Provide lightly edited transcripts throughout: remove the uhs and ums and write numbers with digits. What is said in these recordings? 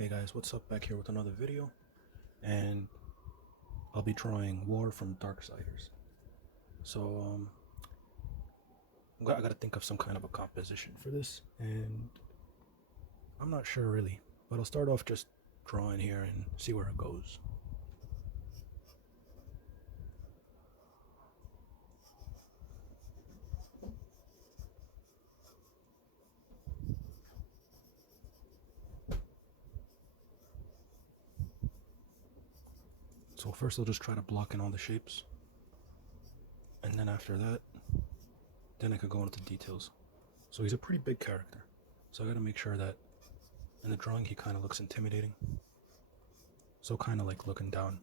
Hey guys, what's up? Back here with another video, and I'll be drawing War from Darksiders. So I gotta think of some kind of a composition for this, and I'm not sure really, but I'll start off just drawing here and see where it goes. So first I'll just try to block in all the shapes, and then after that, then I could go into details. So he's a pretty big character, so I gotta make sure that in the drawing he kind of looks intimidating. So kind of like looking down.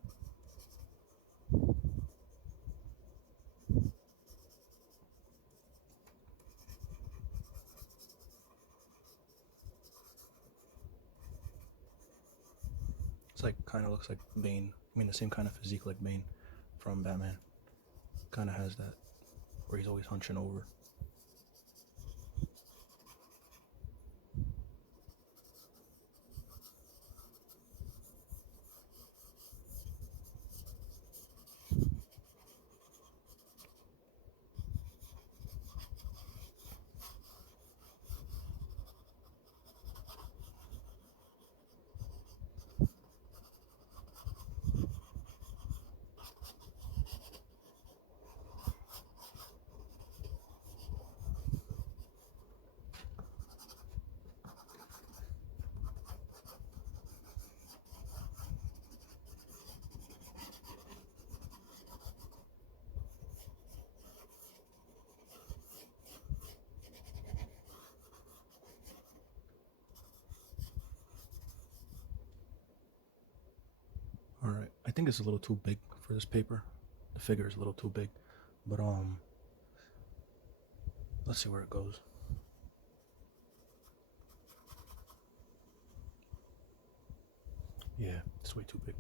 It's like kind of looks like Bane. I mean, the same kind of physique like Bane from Batman. Kind of has that, where he's always hunching over. Alright, I think it's a little too big for this paper. The figure is a little too big. But let's see where it goes. Yeah, it's way too big.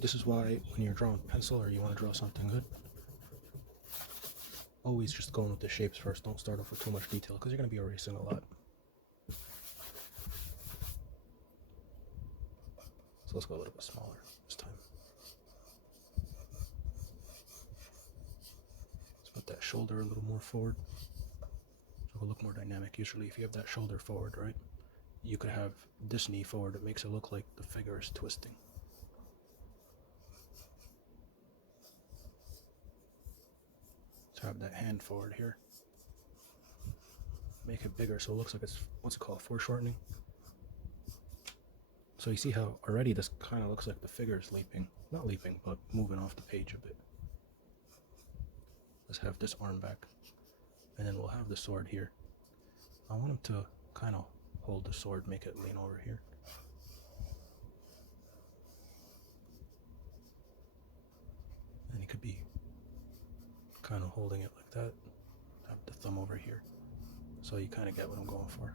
This is why when you're drawing pencil or you want to draw something good, always just going with the shapes first. Don't start off with too much detail because you're going to be erasing a lot. So let's go a little bit smaller this time. Let's put that shoulder a little more forward so it'll look more dynamic. Usually if you have that shoulder forward, right, you could have this knee forward. It makes it look like the figure is twisting. Have that hand forward here. Make it bigger so it looks like it's, what's it called, foreshortening. So you see how already this kind of looks like the figure is leaping. Not leaping, but moving off the page a bit. Let's have this arm back. And then we'll have the sword here. I want him to kind of hold the sword, make it lean over here. And he could be kind of holding it like that. Have the thumb over here. So you kind of get what I'm going for.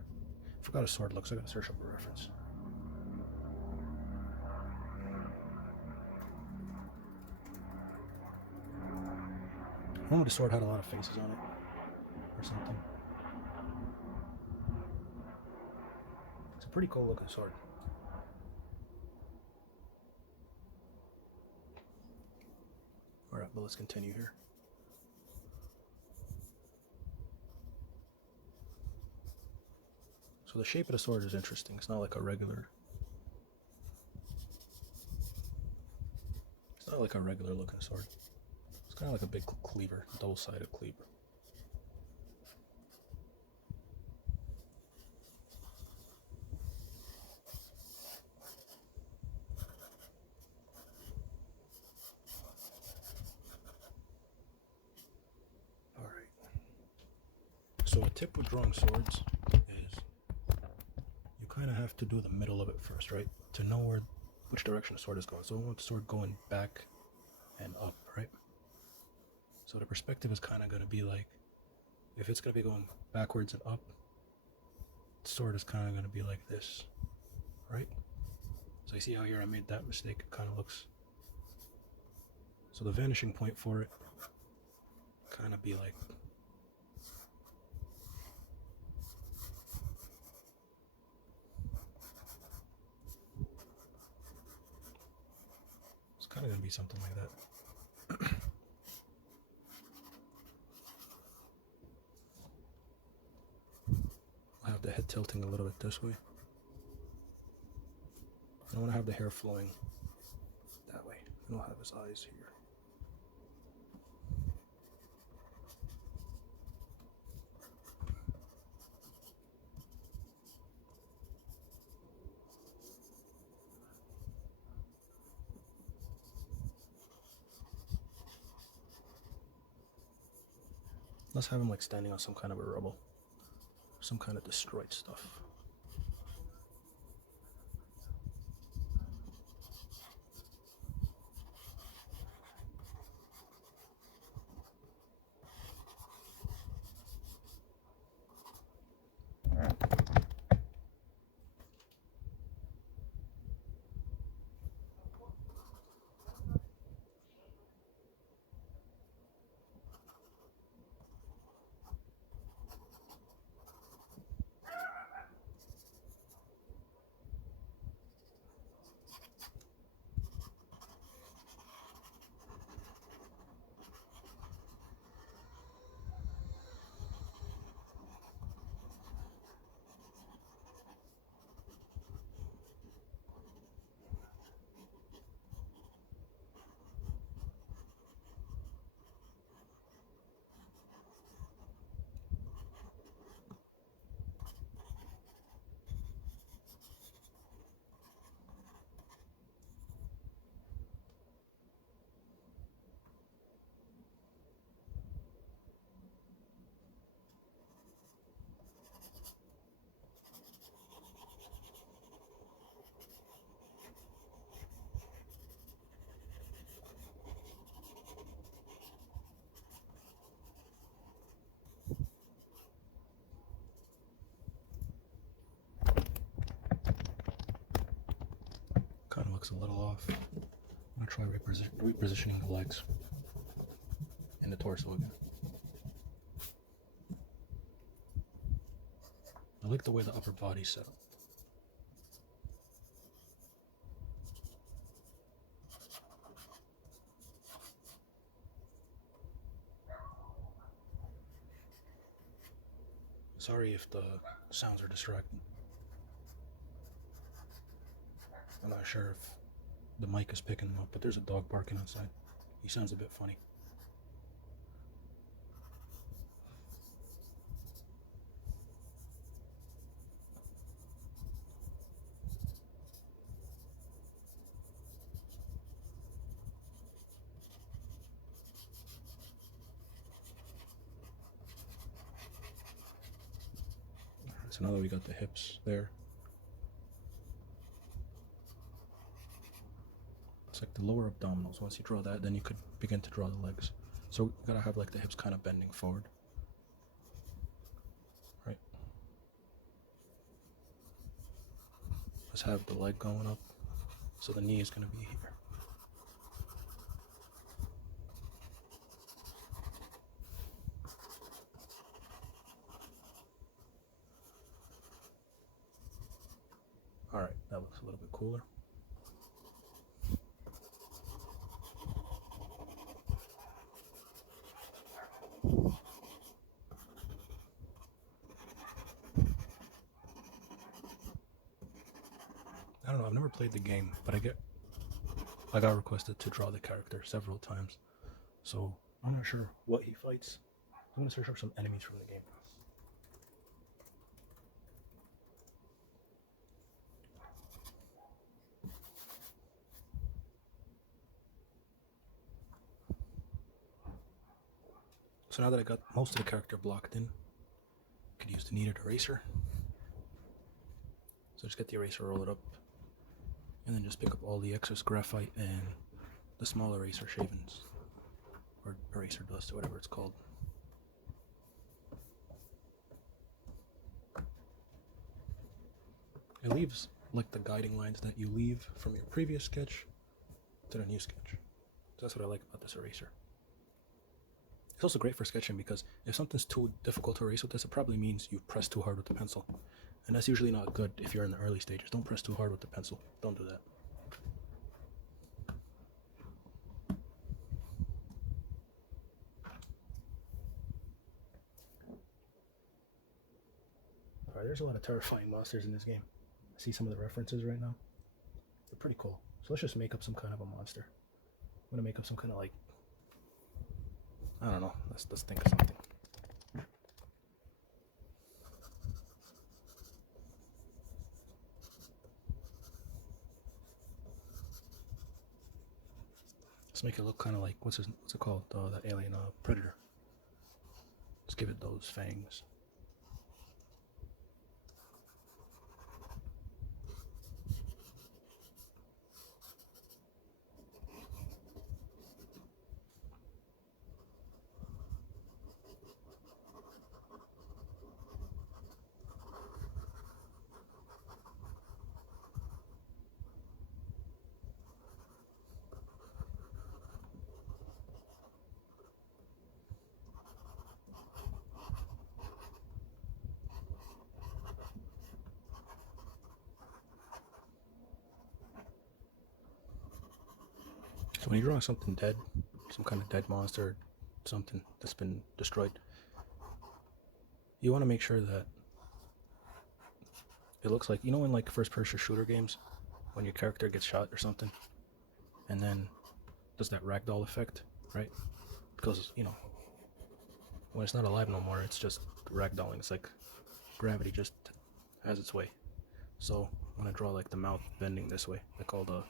Forgot a sword looks. I gotta search up a reference. I remember the sword had a lot of faces on it, or something. It's a pretty cool looking sword. Alright, but let's continue here. So the shape of the sword is interesting. It's not like a regular. It's not like a regular looking sword. It's kind of like a big cleaver, double-sided cleaver. Alright. So a tip with drawing swords is you kind of have to do the middle of it first, right? To know which direction the sword is going. So we want the sword going back and up, right? So the perspective is kind of going to be like, if it's going to be going backwards and up, the sword is kind of going to be like this, right? So you see how here I made that mistake? It kind of looks. So the vanishing point for it kind of be like it's kind of gonna be something like that. I'll have the head tilting a little bit this way. I want to have the hair flowing that way, and I'll have his eyes here. Let's have him like standing on some kind of a rubble, some kind of destroyed stuff. Kind of looks a little off. I'm gonna try repositioning the legs and the torso again. I like the way the upper body's set up. Sorry if the sounds are distracting. I'm not sure if the mic is picking them up, but there's a dog barking outside. He sounds a bit funny. So now that we got the hips there, it's like the lower abdominals. Once you draw that, then you could begin to draw the legs. So you gotta have like the hips kind of bending forward. Right. Let's have the leg going up. So the knee is gonna be here. Alright, that looks a little bit cooler. I don't know, I've never played the game, but I got requested to draw the character several times. So I'm not sure what he fights. I'm gonna search up some enemies from the game. So now that I got most of the character blocked in, I could use the kneaded eraser. So just get the eraser, roll it up, and then just pick up all the excess graphite and the small eraser shavings, or eraser dust, or whatever it's called. It leaves like the guiding lines that you leave from your previous sketch to the new sketch. So that's what I like about this eraser. It's also great for sketching because if something's too difficult to erase with this, it probably means you've pressed too hard with the pencil. And that's usually not good if you're in the early stages. Don't press too hard with the pencil. Don't do that. Alright, there's a lot of terrifying monsters in this game. I see some of the references right now. They're pretty cool. So let's just make up some kind of a monster. I'm gonna make up some kind of like, I don't know, let's think of something. Let's make it look kind of like, what's it called? The alien Predator. Let's give it those fangs. So when you're drawing something dead, some kind of dead monster, something that's been destroyed, you want to make sure that it looks like, you know, in like first-person shooter games, when your character gets shot or something, and then does that ragdoll effect, right? Because, you know, when it's not alive no more, it's just ragdolling. It's like gravity just has its way. So I'm gonna draw like the mouth bending this way, like all the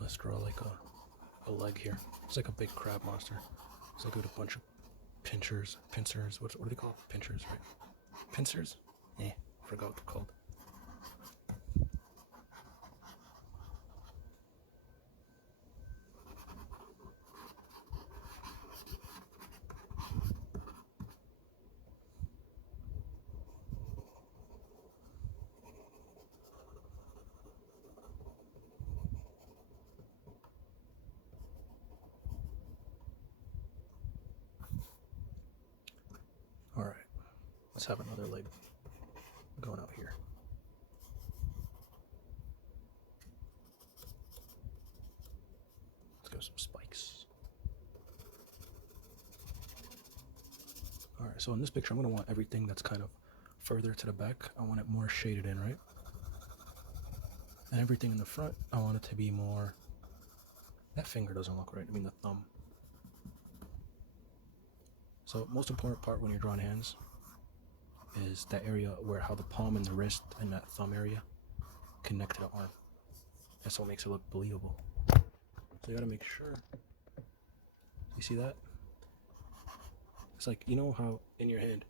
let's draw like a leg here. It's like a big crab monster. It's like with a bunch of pincers, what do they call it? Pincers, right? Pincers? Eh, forgot what they're called. Alright, let's have another leg going out here. Let's go some spikes. Alright, so in this picture I'm going to want everything that's kind of further to the back, I want it more shaded in, right? And everything in the front, I want it to be more... That finger doesn't look right, I mean the thumb. So most important part when you're drawing hands is that area where how the palm and the wrist and that thumb area connect to the arm. That's what makes it look believable. So you gotta make sure. You see that? It's like, you know how in your hand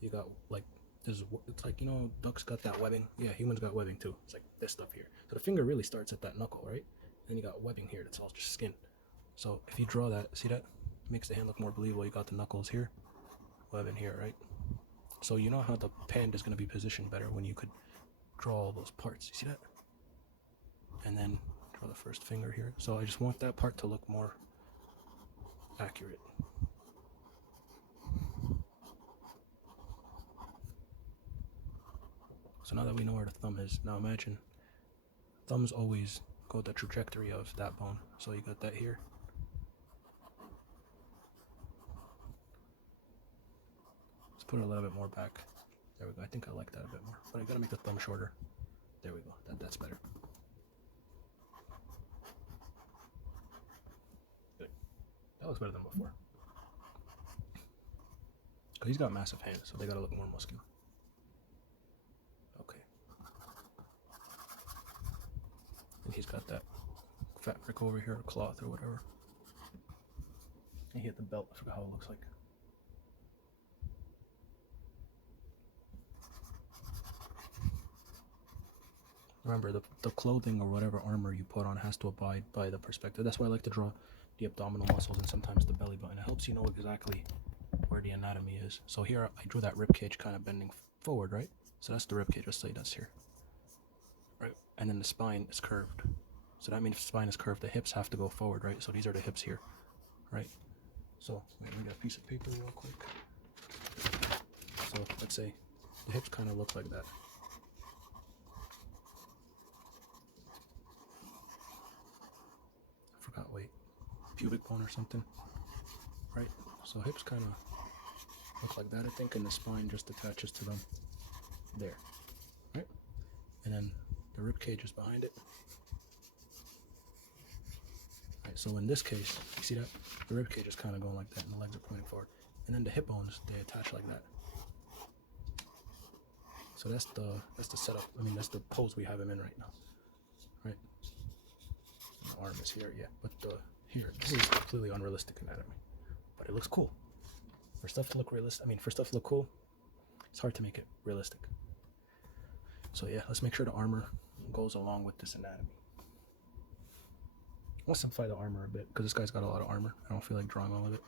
you got like this, it's like, you know, ducks got that webbing. Yeah, humans got webbing too. It's like this stuff here. So the finger really starts at that knuckle, right? Then you got webbing here, that's all just skin. So if you draw that, see that? Makes the hand look more believable. You got the knuckles here, webbing here, right? So you know how the hand is going to be positioned better when you could draw all those parts. You see that? And then draw the first finger here. So I just want that part to look more accurate. So now that we know where the thumb is, now imagine thumbs always go the trajectory of that bone. So you got that here. Put it a little bit more back. There we go. I think I like that a bit more. But I gotta make the thumb shorter. There we go. That's better. Good. That looks better than before. Because he's got massive hands, so they gotta look more muscular. Okay. And he's got that fabric over here, cloth or whatever. And he had the belt. I forgot how it looks like. Remember, the clothing or whatever armor you put on has to abide by the perspective. That's why I like to draw the abdominal muscles and sometimes the belly button. It helps you know exactly where the anatomy is. So here I drew that rib cage kind of bending forward, right? So that's the rib cage. Let's say that's here, right? And then the spine is curved. So that means if the spine is curved, the hips have to go forward, right? So these are the hips here, right? So wait, let me get a piece of paper real quick. So let's say the hips kind of look like that. I forgot, wait, pubic bone or something, right? So hips kind of look like that, I think, and the spine just attaches to them there, right? And then the rib cage is behind it. Right, so in this case, you see that? The rib cage is kind of going like that and the legs are pointing forward. And then the hip bones, they attach like that. So that's the setup. I mean, that's the pose we have him in right now, right? The arm is here, yeah. But here, this is completely unrealistic anatomy, but it looks cool. For stuff to look realistic, for stuff to look cool, it's hard to make it realistic. So yeah, let's make sure the armor goes along with this anatomy. I'll simplify the armor a bit because this guy's got a lot of armor. I don't feel like drawing all of it.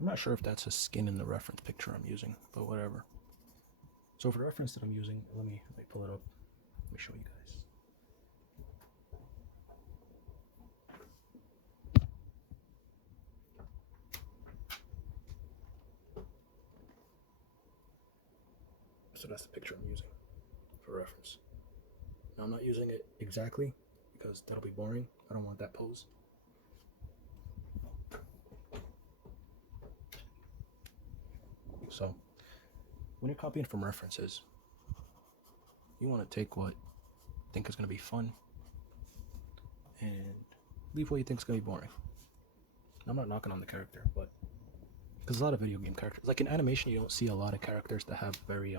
I'm not sure if that's a skin in the reference picture I'm using, but whatever. So for the reference that I'm using, let me pull it up. Let me show you guys. So that's the picture I'm using for reference. Now I'm not using it exactly because that'll be boring. I don't want that pose. So when you're copying from references, you want to take what you think is going to be fun and leave what you think is going to be boring. I'm not knocking on the character, but because a lot of video game characters, like in animation, you don't see a lot of characters that have very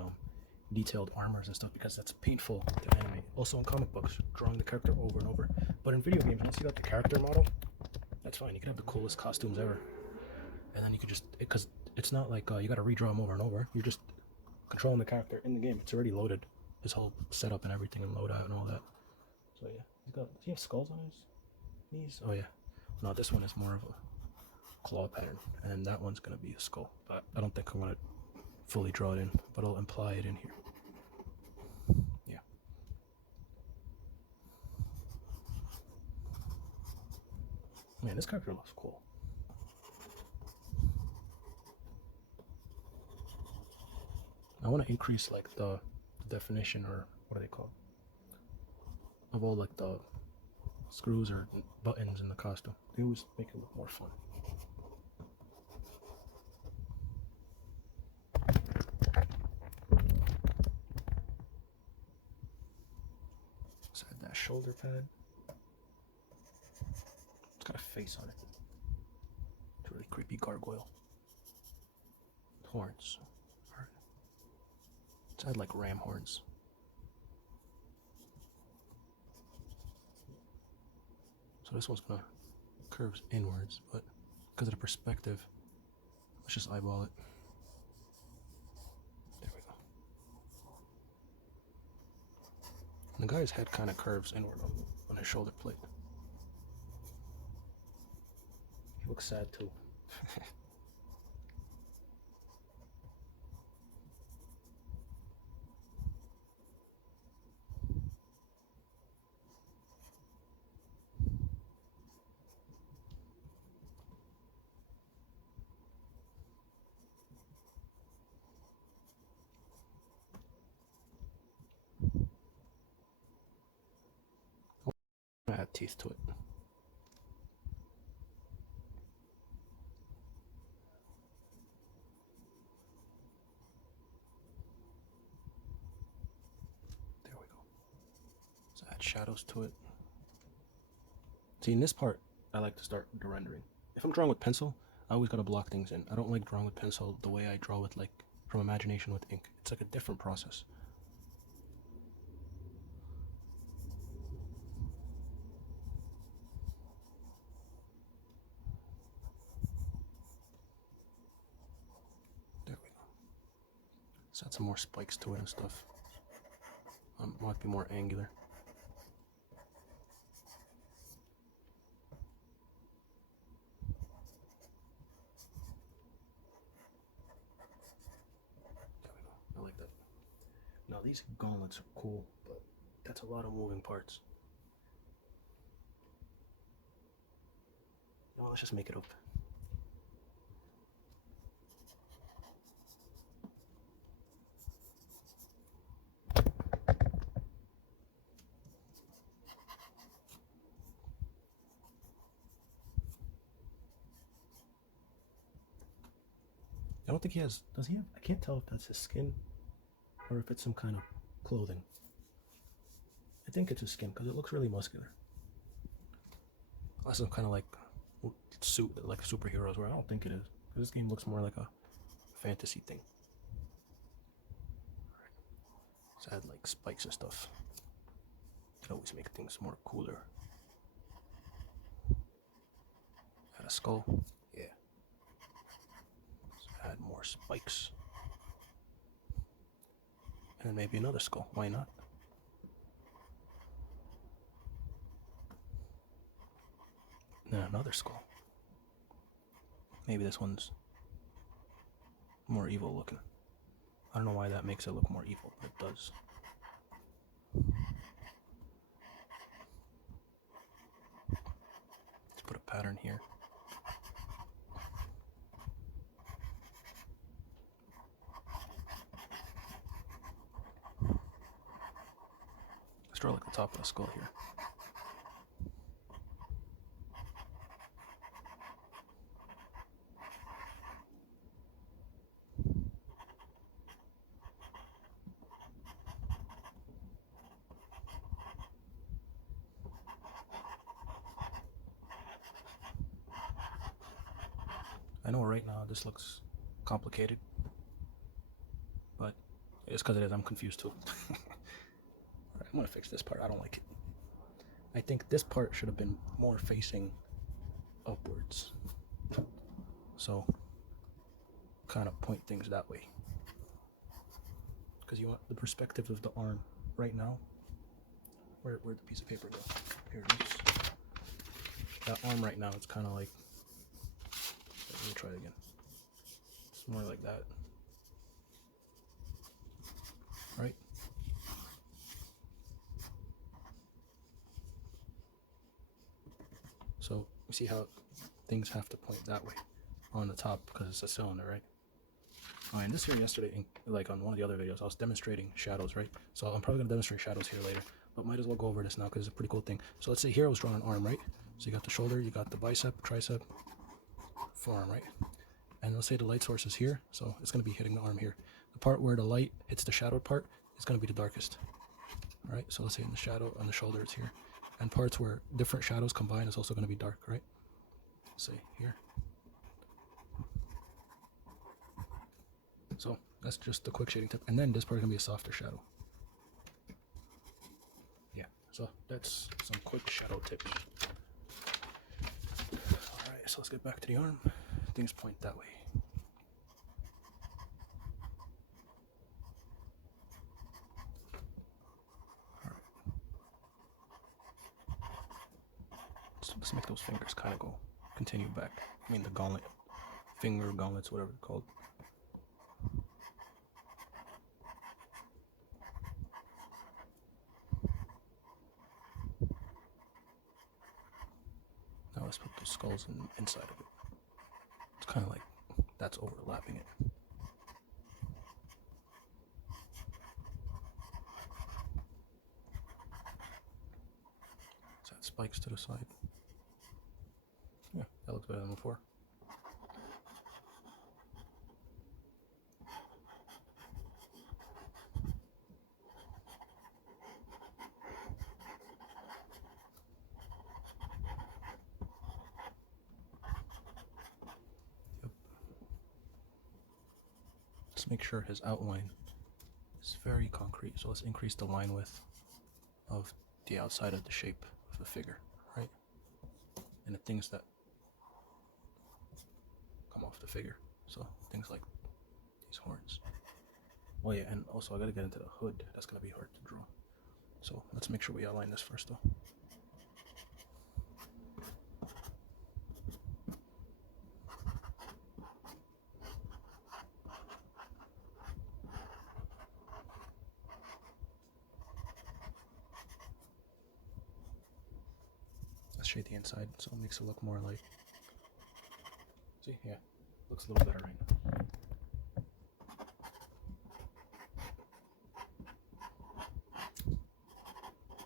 detailed armors and stuff because that's painful to animate. Also in comic books, drawing the character over and over. But in video games, once you got the character model, that's fine. You can have the coolest costumes ever, and then you can just, because it's not like you got to redraw them over and over. You're just controlling the character in the game. It's already loaded, his whole setup and everything, and loadout and all that. So yeah, does he have skulls on his knees? Oh yeah. No, this one is more of a claw pattern, and then that one's gonna be a skull. But I don't think I'm gonna fully draw it in, but I'll imply it in here. Yeah. Man, this character looks cool. I want to increase like the definition, or what are they called, of all like the screws or buttons in the costume. They always make it look more fun. Let's add that shoulder pad. It's got a face on it. It's a really creepy gargoyle. Horns. Alright. Let's add like ram horns. So this one's gonna curves inwards, but because of the perspective, let's just eyeball it. There we go. And the guy's head kind of curves inward on his shoulder plate. He looks sad too. Add teeth to it. There we go. So add shadows to it. See, in this part, I like to start the rendering. If I'm drawing with pencil, I always gotta block things in. I don't like drawing with pencil the way I draw with, like, from imagination with ink. It's like a different process. There we go. Let's add some more spikes to it and stuff. Might be more angular. There we go. I like that. Now these gauntlets are cool, but that's a lot of moving parts. Well, let's just make it up. I don't think he has, does he have? I can't tell if that's his skin or if it's some kind of clothing. I think it's his skin because it looks really muscular. Unless it's kind of like suit, like superheroes, where I don't think it is. This game looks more like a fantasy thing. Let's add like spikes and stuff. It always make things more cooler. Add a skull. Yeah. Let's add more spikes. And then maybe another skull. Why not? And then another skull. Maybe this one's more evil looking. I don't know why that makes it look more evil, but it does. Let's put a pattern here. Let's draw like the top of the skull here. I know right now this looks complicated, but it's because it is. I'm confused too. Alright, I'm gonna fix this part. I don't like it. I think this part should have been more facing upwards. So, kind of point things that way. Because you want the perspective of the arm right now. Where'd the piece of paper go? Here it is. That arm right now, it's kind of like, let me try it again. It's more like that. Right? So you see how things have to point that way on the top because it's a cylinder, right? Oh, and this here yesterday, like on one of the other videos, I was demonstrating shadows, right? So I'm probably gonna demonstrate shadows here later, but might as well go over this now because it's a pretty cool thing. So let's say here I was drawing an arm, right? So you got the shoulder, you got the bicep, tricep, forearm, right? And let's say the light source is here, so it's going to be hitting the arm here. The part where the light hits the shadowed part is going to be the darkest. All right, so let's say in the shadow on the shoulder it's here. And parts where different shadows combine is also going to be dark, right? Let's say here. So that's just the quick shading tip. And then this part is going to be a softer shadow. Yeah, so that's some quick shadow tips. All right, so let's get back to the arm. Things point that way. All right. So let's make those fingers kind of continue back. I mean the gauntlet, finger gauntlets, whatever they're called. Now let's put those skulls inside of it. It's kind of like that's overlapping it. Let's add spikes to the side. Yeah, that looks better than before. let's make sure his outline is very concrete. So let's increase the line width of the outside of the shape of the figure, right? And the things that come off the figure. So things like these horns. Oh yeah, and also I gotta get into the hood. That's gonna be hard to draw. So let's make sure we outline this first though. Let's shade the inside so it makes it look more like, see, yeah, looks a little better right now.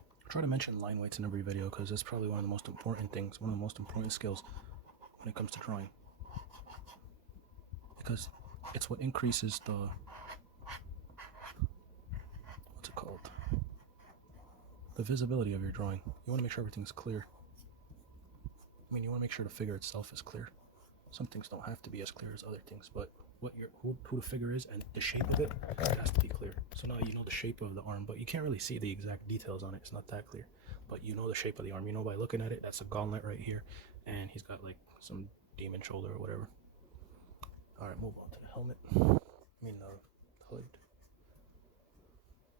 I try to mention line weights in every video because it's probably one of the most important things, one of the most important skills when it comes to drawing. Because it's what increases the, what's it called? The visibility of your drawing. You want to make sure everything's clear. I mean, you want to make sure the figure itself is clear. Some things don't have to be as clear as other things, but what who the figure is and the shape of it has to be clear. So now you know the shape of the arm, but you can't really see the exact details on it. It's not that clear, but you know the shape of the arm. You know by looking at it, that's a gauntlet right here, and he's got like some demon shoulder or whatever. All right, move on to the helmet. I mean the hood.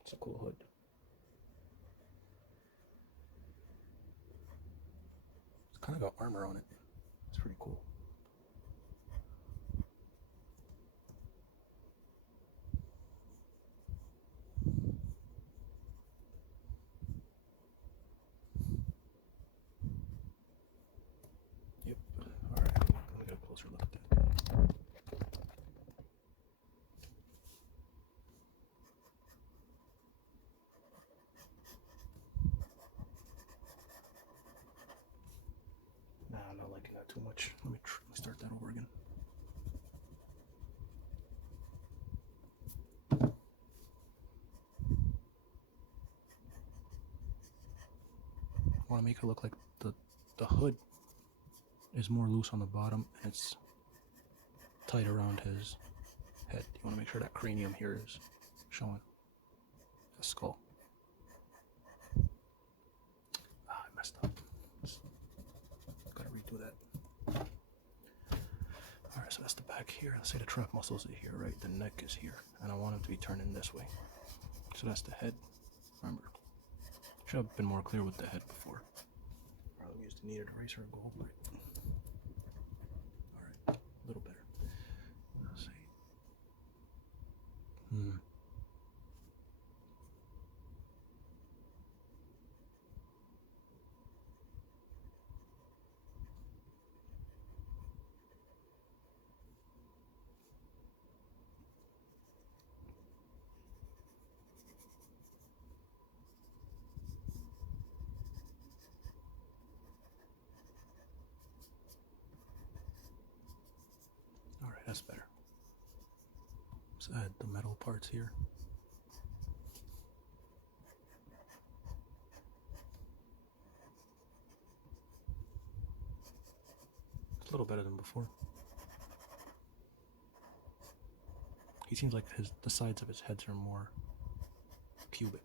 It's a cool hood. It's kind of got armor on it. It's pretty cool. Yep. All right. Let me get a closer look at that. Nah, I'm not liking that too much. Let me start that over again. I want to make it look like the hood is more loose on the bottom and it's tight around his head. You want to make sure that cranium here is showing a skull. Ah, I messed up. Gotta redo that. Alright, so that's the back here. Let's say the trap muscles are here, right? The neck is here. And I want him to be turning this way. So that's the head. Remember, should have been more clear with the head before. Probably used the kneaded eraser and go over it. Alright, a little better. Let's see. Alright, that's better. Let's add the metal parts here. It's a little better than before. He seems like the sides of his heads are more cubic.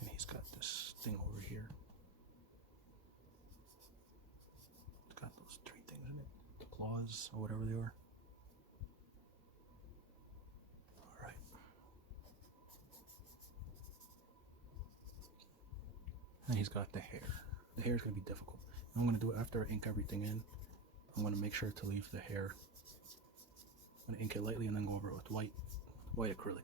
And he's got this thing over here. It's got those three things in it. The claws or whatever they are. Alright. And he's got the hair. The hair is going to be difficult. I'm going to do it after I ink everything in. I'm going to make sure to leave the hair. I'm going to ink it lightly and then go over it with white acrylic.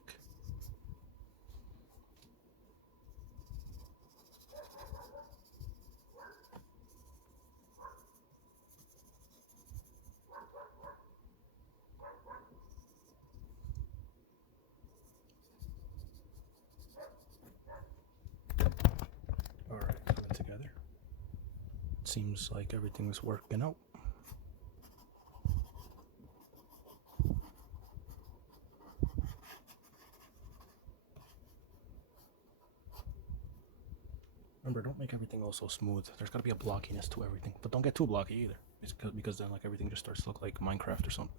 Alright, put it together. It seems like everything's working out. Remember, don't make everything all so smooth. There's gotta be a blockiness to everything, but don't get too blocky either. It's because then like everything just starts to look like Minecraft or something.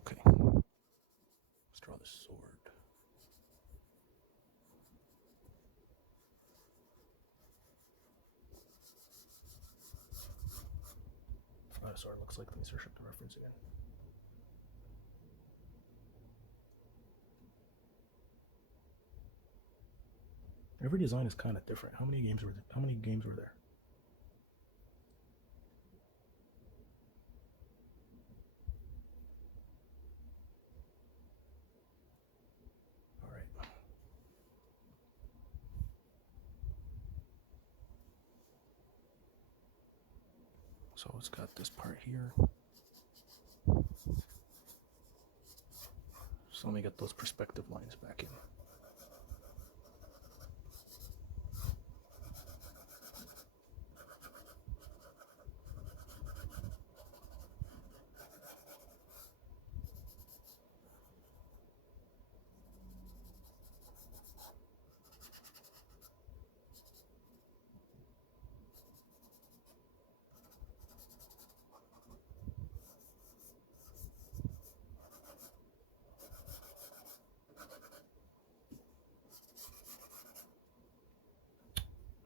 Okay, let's draw this sword. What a sword looks like. Let me search up the reference again. Every design is kind of different. How many games were there? How many games were there? All right. So it's got this part here. So let me get those perspective lines back in.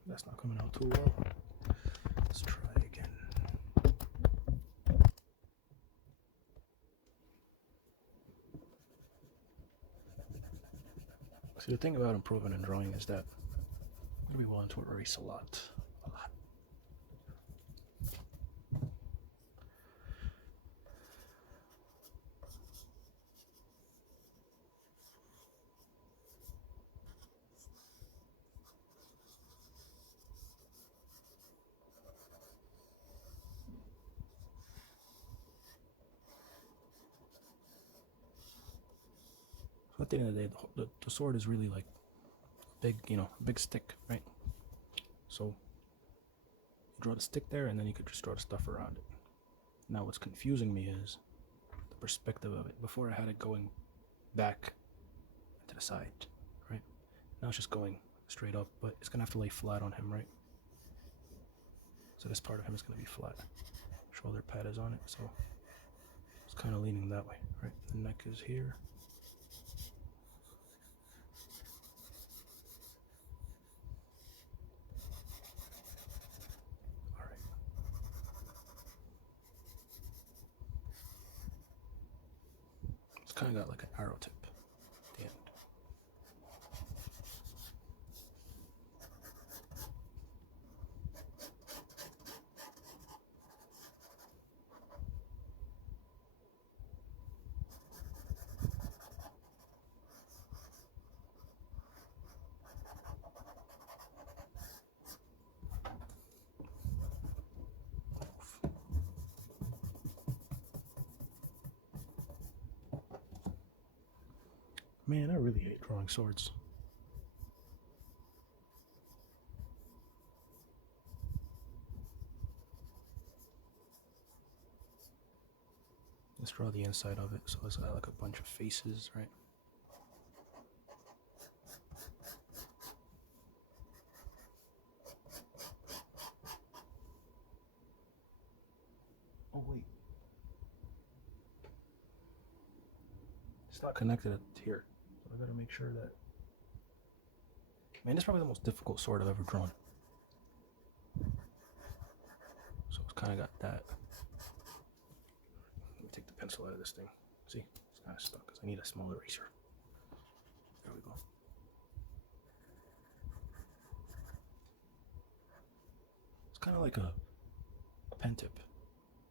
That's not coming out too well. Let's try again. See, the thing about improving in drawing is that you'll be willing to erase a lot. At the end of the day, the sword is really like big, big stick, right? So you draw the stick there, and then you could just draw the stuff around it. Now what's confusing me is the perspective of it. Before I had it going back to the side, right? Now it's just going straight up, but it's gonna have to lay flat on him, right? So this part of him is gonna be flat. Shoulder pad is on it, so it's kind of leaning that way, right? The neck is here. Kind of got like an arrow tip at the end. Man, I really hate drawing swords. Let's draw the inside of it, so it's got like a bunch of faces, right? Oh wait, it's not connected here. I gotta make sure that. Man, this is probably the most difficult sword I've ever drawn. So it's kind of got that. Let me take the pencil out of this thing. See, it's kind of stuck because I need a small eraser. There we go. It's kind of like a pen tip,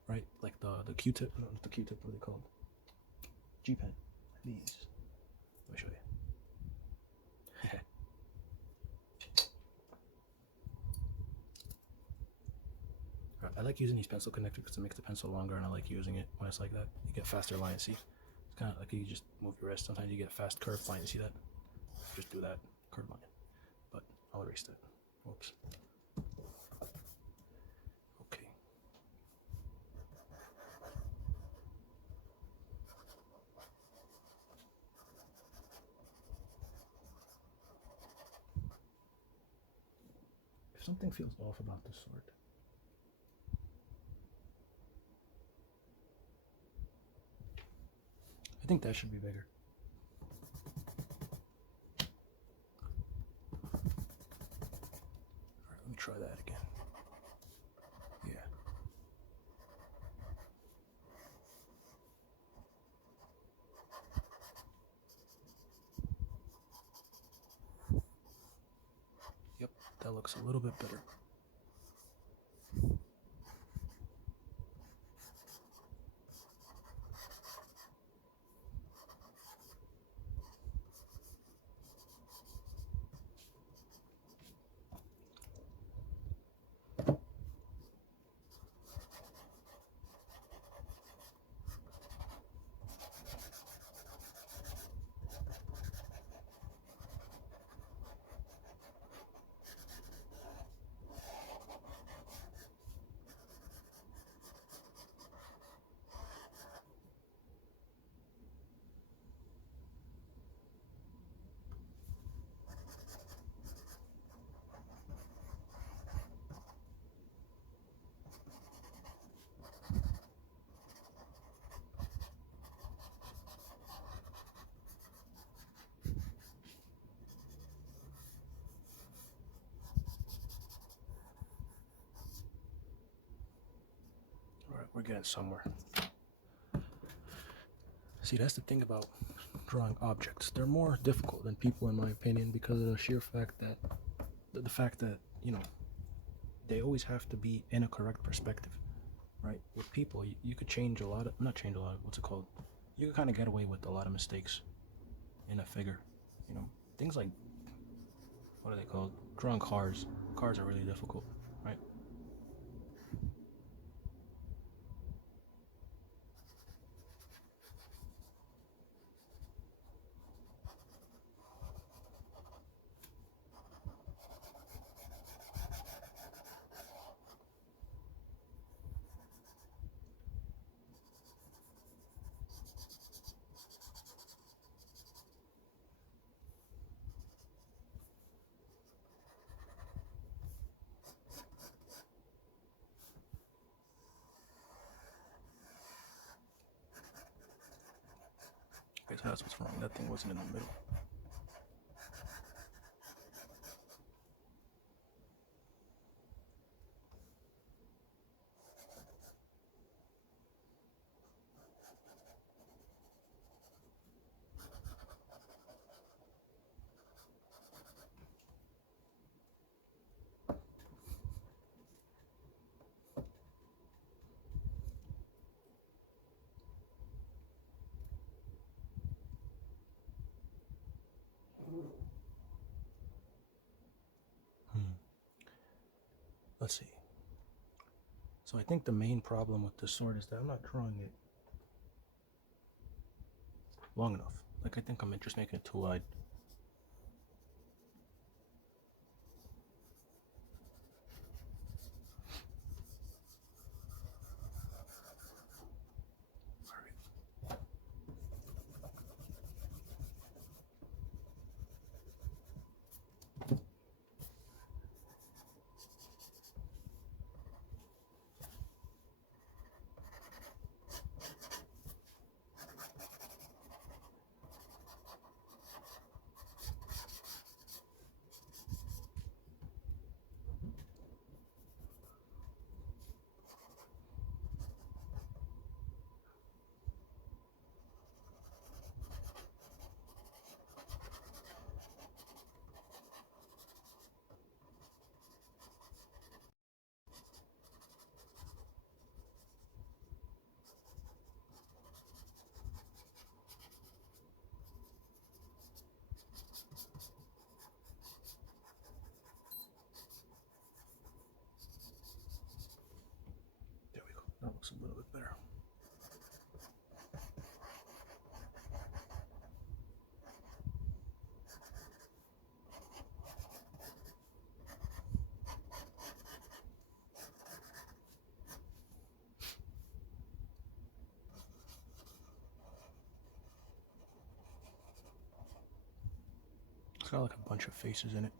right? Like the Q-tip. No, not the Q-tip. What are they called? G-pen. These. Let me show you. I like using these pencil connectors because it makes the pencil longer, and I like using it when it's like that. You get faster lines. See, it's kind of like you just move your wrist. Sometimes you get fast curved lines. See that? Just do that curved line. But I'll erase that. Whoops. Okay. if something feels off about this sword, I think that should be bigger. Alright, let me try that again. Yeah. Yep, that looks a little bit better. Alright, we're getting somewhere. See, that's the thing about drawing objects. They're more difficult than people, in my opinion, because of the sheer fact that the fact that, you know, they always have to be in a correct perspective, right? With people, you could change a lot of, not change a lot, what's it called? You could kind of get away with a lot of mistakes in a figure. You know, things like, what are they called? Drawing cars. Cars are really difficult, right? Okay, so that's what's wrong. That thing wasn't in the middle. Let's see. So I think the main problem with this sword is that I'm not drawing it long enough. Like, I think I'm just making it too wide. There we go. That looks a little bit better. It's got like a bunch of faces in it.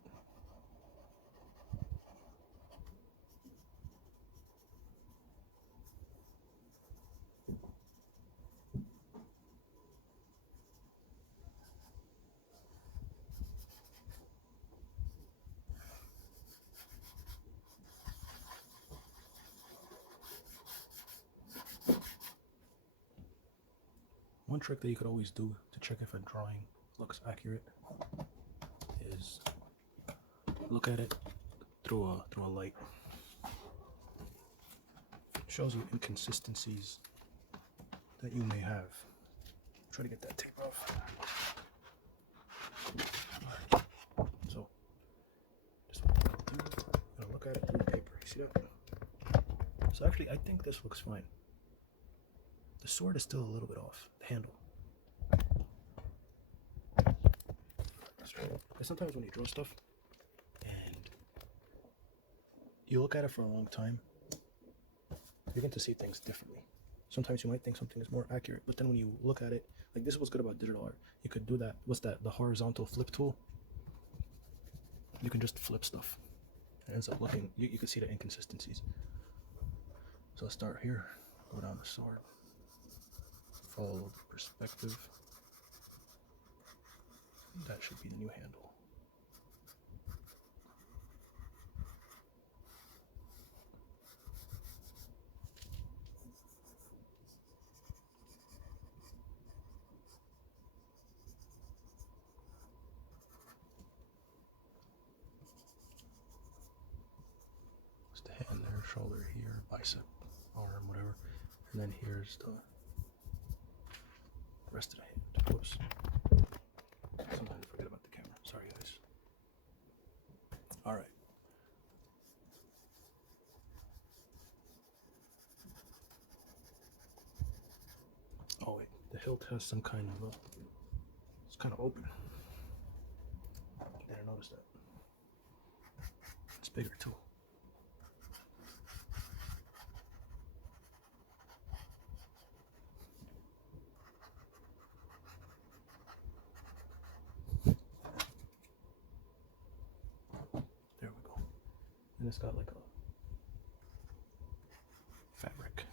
One trick that you could always do to check if a drawing looks accurate is look at it through a light. It shows you inconsistencies that you may have. Try to get that tape off. Alright. So just gonna look at it through the paper. You see that? So actually I think this looks fine. The sword is still a little bit off, the handle. Because sometimes when you draw stuff and you look at it for a long time, you begin to see things differently. Sometimes you might think something is more accurate, but then when you look at it, like this is what's good about digital art. You could do that, what's that, the horizontal flip tool? You can just flip stuff. It ends up looking, you can see the inconsistencies. So I'll start here, go down the sword, follow the perspective. That should be the new handle. It's the hand there, shoulder here, bicep, arm, whatever. And then here's the rest of the hand. Whoops. Sometimes I forget about the camera. Sorry, guys. All right. Oh wait, the hilt has some kind of it's kind of open. Didn't notice that. It's bigger too. There we go. And it's got like a fabric.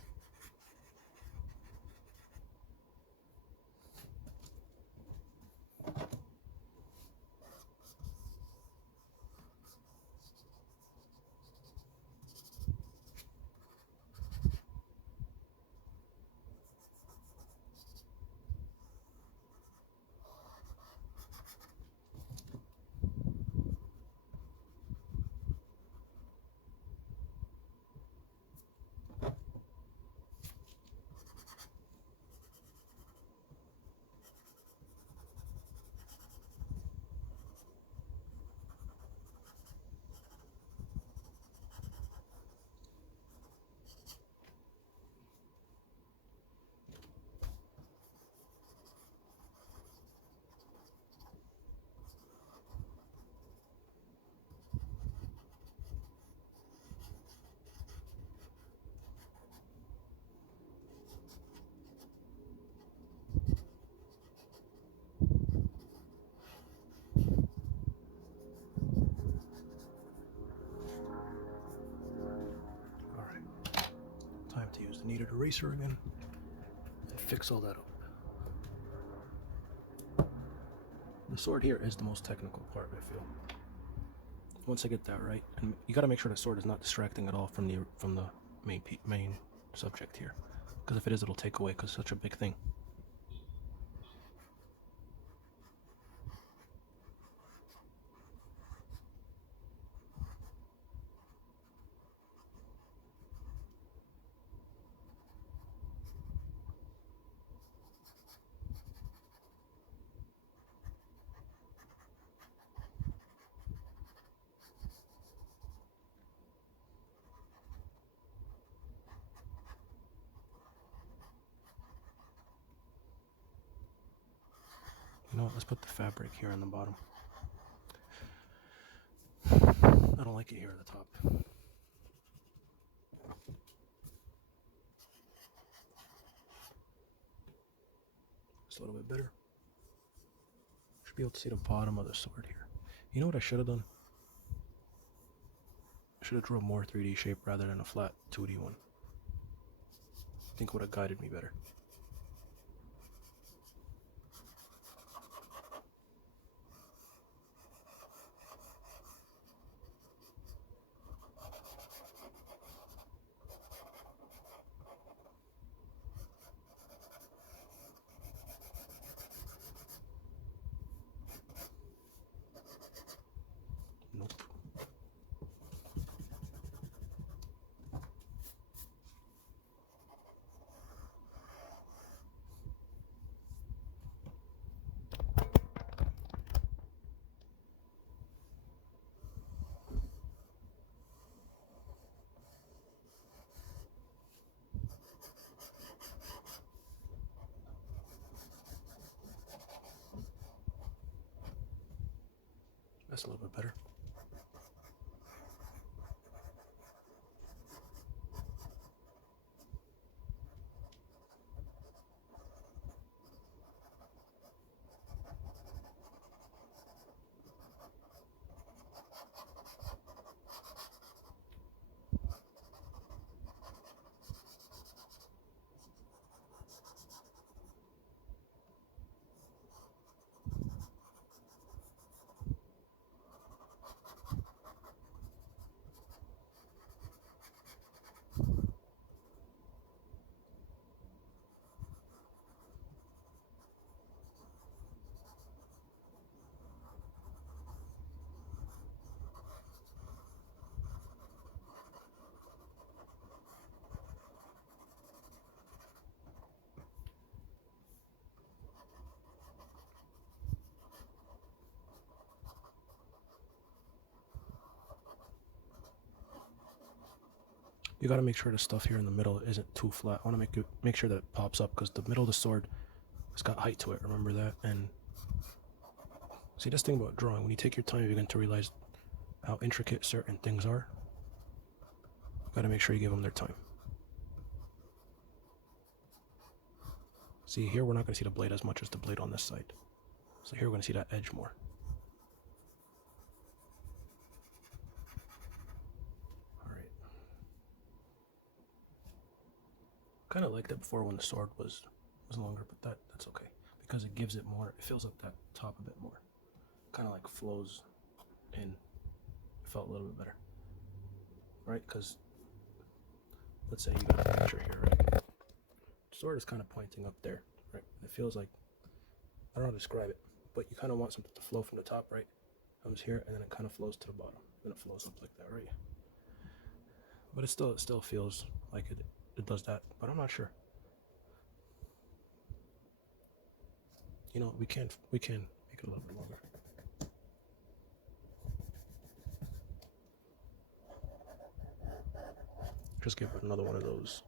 Time to use the kneaded eraser again and fix all that up. The sword here is the most technical part, I feel. Once I get that right, and you got to make sure the sword is not distracting at all from the main subject here, because if it is, it'll take away, because it's such a big thing. You know what, let's put the fabric here on the bottom. I don't like it here at the top. It's a little bit better. Should be able to see the bottom of the sword here. You know what I should have done? I should have drawn more 3D shape rather than a flat 2D one. I think it would have guided me better. That's a little bit better. You got to make sure the stuff here in the middle isn't too flat. I want to make sure that it pops up, because the middle of the sword has got height to it. Remember that? And see, this thing about drawing, when you take your time, you're going to realize how intricate certain things are. You got to make sure you give them their time. See, here we're not going to see the blade as much as the blade on this side. So here we're going to see that edge more. Kind of liked it before when the sword was longer, but that's okay, because it gives it more, it fills up that top a bit more, kind of like flows in. It felt a little bit better, right? Because let's say you got a picture here, right? The sword is kind of pointing up there, right? It feels like, I don't know how to describe it, but you kind of want something to flow from the top, right? Comes here and then it kind of flows to the bottom, then it flows up like that, right? But it still feels like it does that, but I'm not sure. You know, we can make it a little bit longer. Just give it another one of those.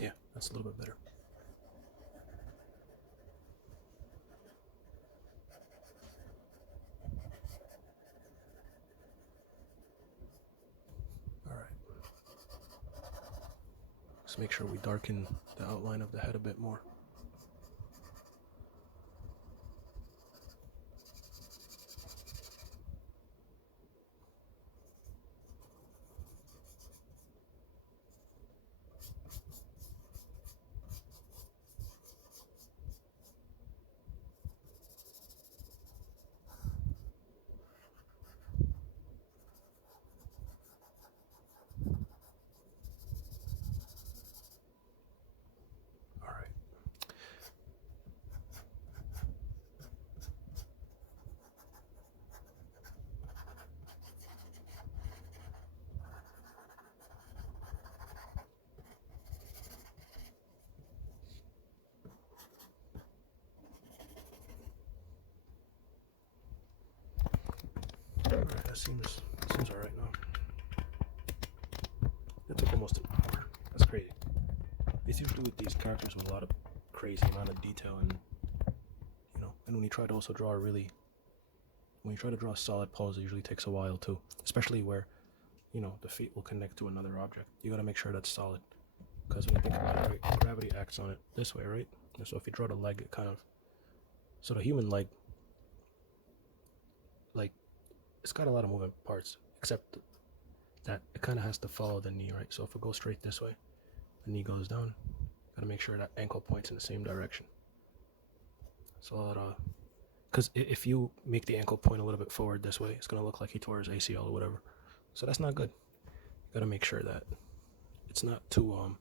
Yeah, that's a little bit better. All right. Let's make sure we darken the outline of the head a bit more. Alright, that seems alright now. It took almost an hour. That's crazy. It's usually with these characters with a lot of crazy amount of detail, and you know, and when you try to also draw when you try to draw a solid pose, it usually takes a while too. Especially where, you know, the feet will connect to another object. You gotta make sure that's solid. Because when you think about it, right, gravity acts on it this way, right? And so if you draw the leg, it kind of, so the human leg, like, it's got a lot of moving parts, except that it kind of has to follow the knee, right? So if it goes straight this way, the knee goes down. Gotta make sure that ankle points in the same direction. So because if you make the ankle point a little bit forward this way, it's gonna look like he tore his ACL or whatever. So that's not good. You gotta make sure that it's not too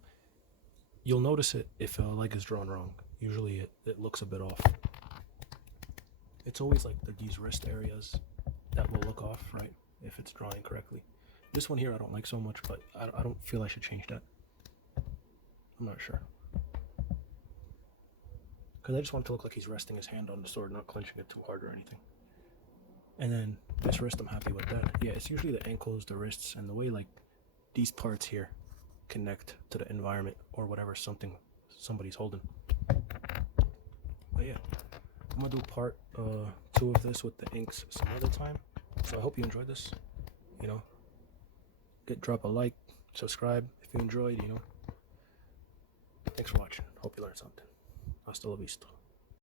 you'll notice it if a leg is drawn wrong. Usually it looks a bit off. It's always like these wrist areas that will look off, right? If it's drawing correctly. This one here I don't like so much, but I don't feel I should change that. I'm not sure. because I just want it to look like he's resting his hand on the sword, not clenching it too hard or anything. And then this wrist, I'm happy with that. Yeah, it's usually the ankles, the wrists, and the way like these parts here connect to the environment or whatever somebody's holding. But yeah, I'm gonna do part 2 of this with the inks some other time. So I hope you enjoyed this. You know, drop a like, subscribe if you enjoyed. You know, thanks for watching. Hope you learned something. Hasta la vista.